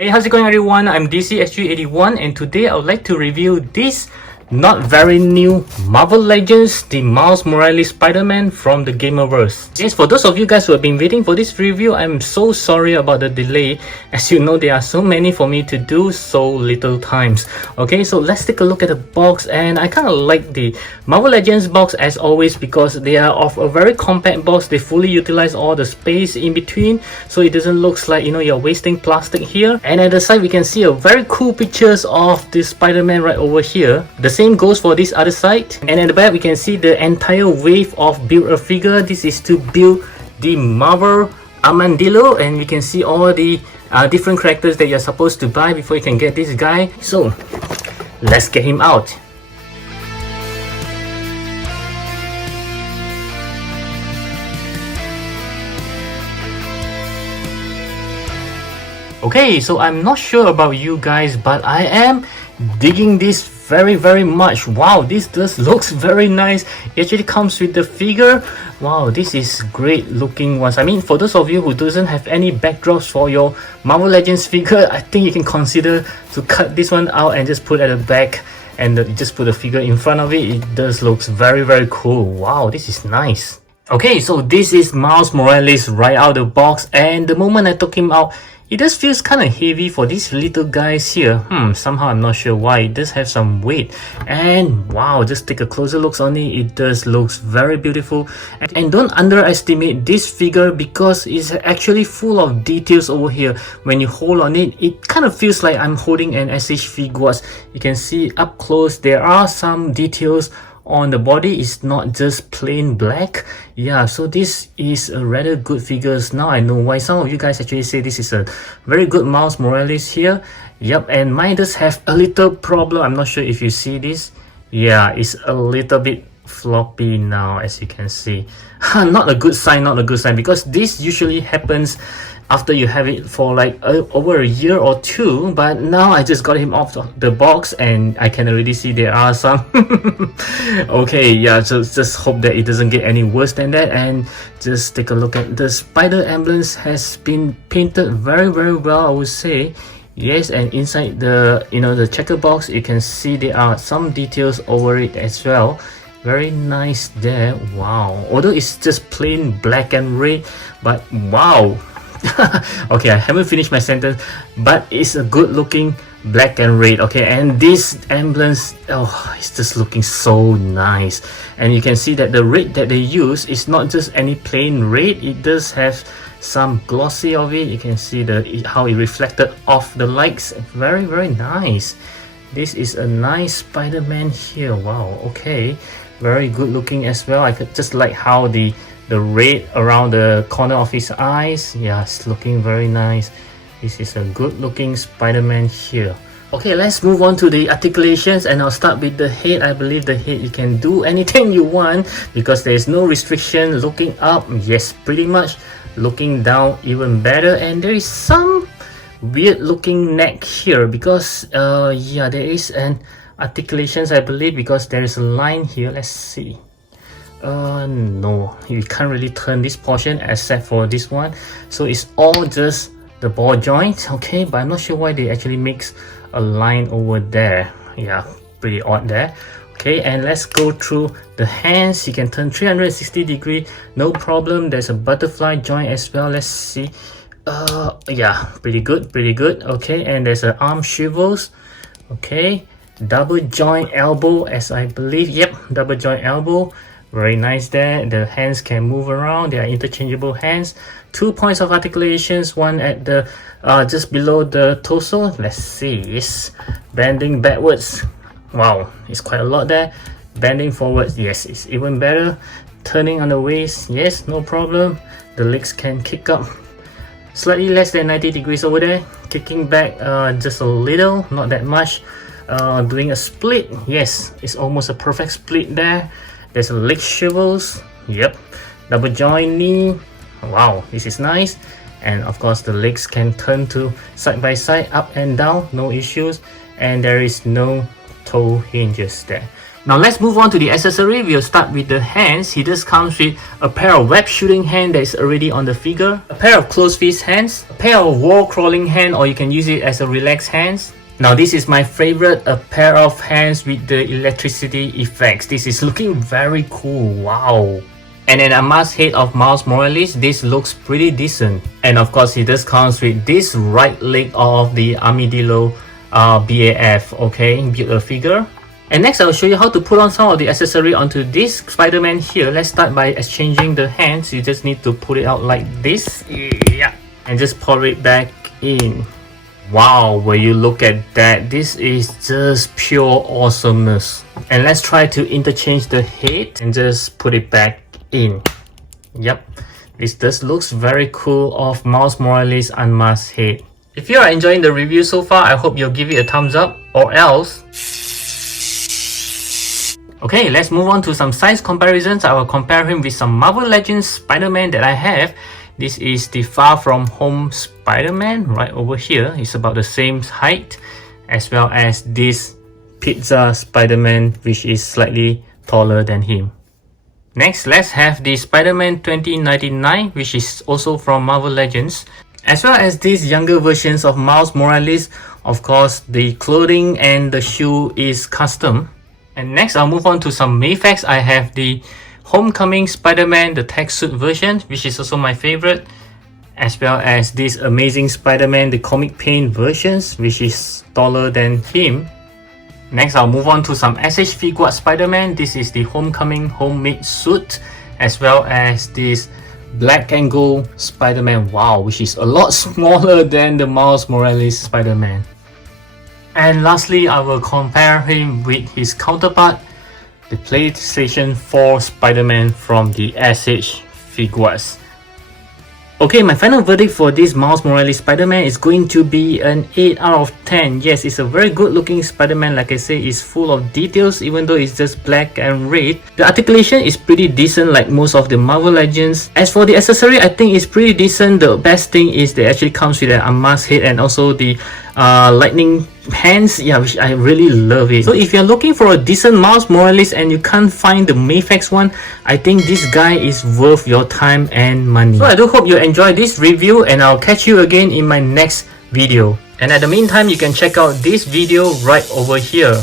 Hey, how's it going everyone? I'm DCSG81 and today I would like to review this not very new Marvel Legends, the Miles Morales Spider-Man from the Gamerverse. Yes, for those of you guys who have been waiting for this review, I'm so sorry about the delay. As you know, there are so many for me to do so little times. Okay, so let's take a look at the box, and I kind of like the Marvel Legends box as always because they are of a very compact box. They fully utilize all the space in between, so it doesn't look like, you know, you're wasting plastic here. And at the side we can see a very cool pictures of the Spider-Man right over here. The same goes for this other side, and at the back we can see the entire wave of build a figure. This is to build the Marvel Armadillo, and we can see all the different characters that you're supposed to buy before you can get this guy. So let's get him out. Okay, so I'm not sure about you guys, but I am digging this very much. Wow, this does looks very nice. It actually comes with the figure. Wow, this is great looking ones. I mean, for those of you who doesn't have any backdrops for your Marvel Legends figure, I think you can consider to cut this one out and just put at the back and just put the figure in front of it. It does looks very cool. Wow, this is nice. Okay, so this is Miles Morales right out of the box, and the moment I took him out, it just feels kind of heavy for these little guys here. Somehow I'm not sure why. It does have some weight. And wow, just take a closer look on it. It does looks very beautiful. And don't underestimate this figure because it's actually full of details over here. When you hold on it, it kind of feels like I'm holding an SH Figuarts. You can see up close there are some details on the body. Is not just plain black. Yeah, so this is a rather good figures. Now I know why some of you guys actually say this is a very good Miles Morales here. Yep, and mine does have a little problem. I'm not sure if you see this. Yeah, it's a little bit floppy now, as you can see. Not a good sign, not a good sign, because this usually happens after you have it for like over a year or two. But now I just got him off the box and I can already see there are some okay, yeah, so just hope that it doesn't get any worse than that. And just take a look at the spider emblems. Has been painted very well, I would say. Yes, and inside the, you know, the checker box, you can see there are some details over it as well. Very nice there. Wow, although it's just plain black and red, but wow. Okay, I haven't finished my sentence, but it's a good looking black and red. Okay, and these emblems, oh, it's just looking so nice. And you can see that the red that they use is not just any plain red. It does have some glossy of it. You can see how it reflected off the lights. Very nice. This is a nice Spider-Man here. Wow, okay, very good looking as well. I could just like how the red around the corner of his eyes. Yeah, it's looking very nice. This is a good looking Spider-Man here. Okay, let's move on to the articulations, and I'll start with the head. I believe the head, you can do anything you want because there is no restriction. Looking up, yes, pretty much. Looking down, even better. And there is some weird looking neck here because yeah, there is an articulations, I believe, because there is a line here. Let's see. No, you can't really turn this portion except for this one, so it's all just the ball joint. Okay, but I'm not sure why they actually makes a line over there. Yeah, pretty odd there. Okay, and let's go through the hands. You can turn 360 degree, no problem. There's a butterfly joint as well. Let's see. Yeah, pretty good. Okay, and there's an arm swivels. Okay, double joint elbow, as I believe. Yep, double joint elbow. Very nice there. The hands can move around. They are interchangeable hands. 2 points of articulations, one at the just below the torso. Let's see. Yes, bending backwards. Wow, it's quite a lot there. Bending forwards, yes, it's even better. Turning on the waist, yes, no problem. The legs can kick up slightly less than 90 degrees over there. Kicking back just a little, not that much. Doing a split, yes, it's almost a perfect split there. There's a leg swivels. Yep, double joint knee. Wow, this is nice. And of course the legs can turn to side by side, up and down, no issues. And there is no toe hinges there. Now let's move on to the accessory. We'll start with the hands. He just comes with a pair of web shooting hand that is already on the figure, a pair of closed fist hands, a pair of wall crawling hand, or you can use it as a relaxed hands. Now this is my favorite, a pair of hands with the electricity effects. This is looking very cool, wow. And then a mask head of Miles Morales. This looks pretty decent. And of course it just comes with this right leg of the Armadillo BAF, okay, Build-A-Figure. And next I'll show you how to put on some of the accessory onto this Spider-Man here. Let's start by exchanging the hands. You just need to put it out like this, yeah, and just pour it back in. Wow, when you look at that, this is just pure awesomeness. And let's try to interchange the head and just put it back in. Yep, this just looks very cool of Miles Morales unmasked head. If you are enjoying the review so far, I hope you'll give it a thumbs up, or else. Okay, let's move on to some size comparisons. I will compare him with some Marvel Legends Spider-Man that I have. This is the Far From Home Spider-Man right over here. It's about the same height, as well as this Pizza Spider-Man, which is slightly taller than him. Next, let's have the Spider-Man 2099, which is also from Marvel Legends, as well as these younger versions of Miles Morales. Of course, the clothing and the shoe is custom. And next, I'll move on to some Mayfax. I have the Homecoming Spider-Man, the tech suit version, which is also my favorite, as well as this Amazing Spider-Man, the comic paint versions, which is taller than him. Next, I'll move on to some SH Figuart Spider-Man. This is the Homecoming homemade suit, as well as this Black and Gold Spider-Man, wow, which is a lot smaller than the Miles Morales Spider-Man. And lastly, I will compare him with his counterpart, the PlayStation 4 Spider-Man from the SH Figuarts. Okay, my final verdict for this Miles Morales Spider-Man is going to be an 8 out of 10. Yes, it's a very good looking Spider-Man. Like I say, it's full of details even though it's just black and red. The articulation is pretty decent like most of the Marvel Legends. As for the accessory, I think it's pretty decent. The best thing is that it actually comes with an unmasked head and also the lightning hands, yeah, which I really love it. So if you're looking for a decent Miles Morales and you can't find the Mayfax one, I think this guy is worth your time and money. So I do hope you enjoyed this review, and I'll catch you again in my next video. And at the meantime, you can check out this video right over here.